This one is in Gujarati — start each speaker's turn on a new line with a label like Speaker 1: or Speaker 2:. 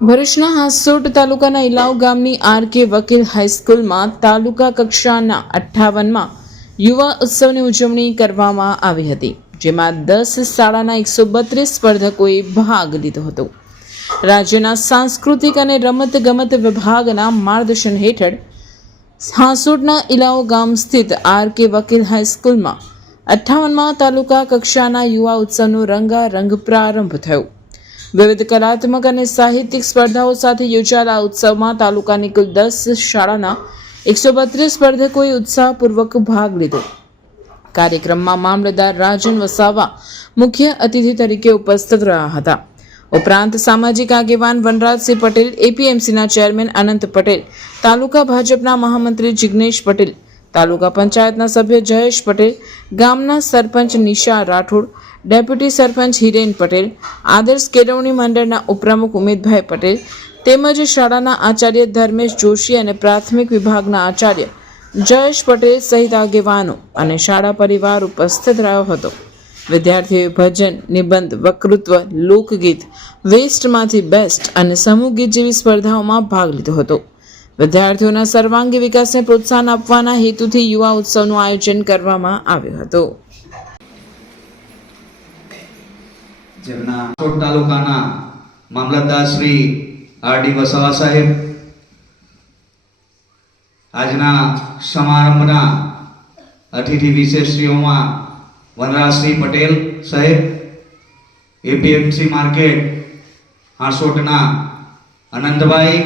Speaker 1: ભરૂચના હાંસોટ તાલુકાના ઇલાવ ગામની આર કે વકીલ હાઈસ્કૂલમાં તાલુકા કક્ષાના અઠ્ઠાવનમાં યુવા ઉત્સવની ઉજવણી કરવામાં આવી હતી, જેમાં દસ શાળાના એકસો બત્રીસ સ્પર્ધકોએ ભાગ લીધો હતો. રાજ્યના સાંસ્કૃતિક અને રમત ગમત વિભાગના માર્ગદર્શન હેઠળ હાંસોટના ઇલાવ ગામ સ્થિત આર કે વકીલ હાઈસ્કૂલમાં અઠ્ઠાવનમાં તાલુકા કક્ષાના યુવા ઉત્સવનો રંગારંગ પ્રારંભ થયો. વિવિધ કલાત્મક અને સાહિત્યિક સ્પર્ધાઓ સાથે યોજાયેલા ઉત્સવમાં તાલુકાની કુલ દસ શાળાના એકસો બત્રીસ સ્પર્ધકોએ ઉત્સાહપૂર્વક ભાગ લીધો. કાર્યક્રમમાં મામલતદાર રાજન વસાવા મુખ્ય અતિથિ તરીકે ઉપસ્થિત રહ્યા હતા. ઉપરાંત સામાજિક આગેવાન વનરાજસિંહ પટેલ, એપીએમસીના ચેરમેન અનંત પટેલ, તાલુકા ભાજપના મહામંત્રી જિગ્નેશ પટેલ, તાલુકા પંચાયતના સભ્ય જયેશ પટેલ, ગામના સરપંચ નિશા રાઠોડ ડેપ્યુટી સરપંચ હિરેન પટેલ, આદર્શ કેળવણી મંડળના ઉપપ્રમુખ ઉમેદભાઈ પટેલ, તેમજ શાળાના આચાર્ય ધર્મેશ જોશી અને પ્રાથમિક વિભાગના આચાર્ય જયેશ પટેલ સહિત આગેવાનો અને શાળા પરિવાર ઉપસ્થિત રહ્યો હતો. વિદ્યાર્થીઓએ ભજન, નિબંધ, વક્તૃત્વ, લોકગીત, વેસ્ટમાંથી બેસ્ટ અને સમૂહ ગીત જેવી સ્પર્ધાઓમાં ભાગ લીધો હતો. વિદ્યાર્થીઓના સર્વાંગી વિકાસને પ્રોત્સાહન આપવાના હેતુથી યુવા ઉત્સવનું આયોજન કરવામાં આવ્યું હતું.
Speaker 2: જેમના કોટ તાલુકાના મામલતદાર શ્રી આરડી વસાવા સાહેબ, આજના સમારંભના અતિથિ વિશેષશ્રીઓમાં વનરાજસિંહ પટેલ સાહેબ, એપીએમસી માર્કેટ હાંસોટના આનંદભાઈ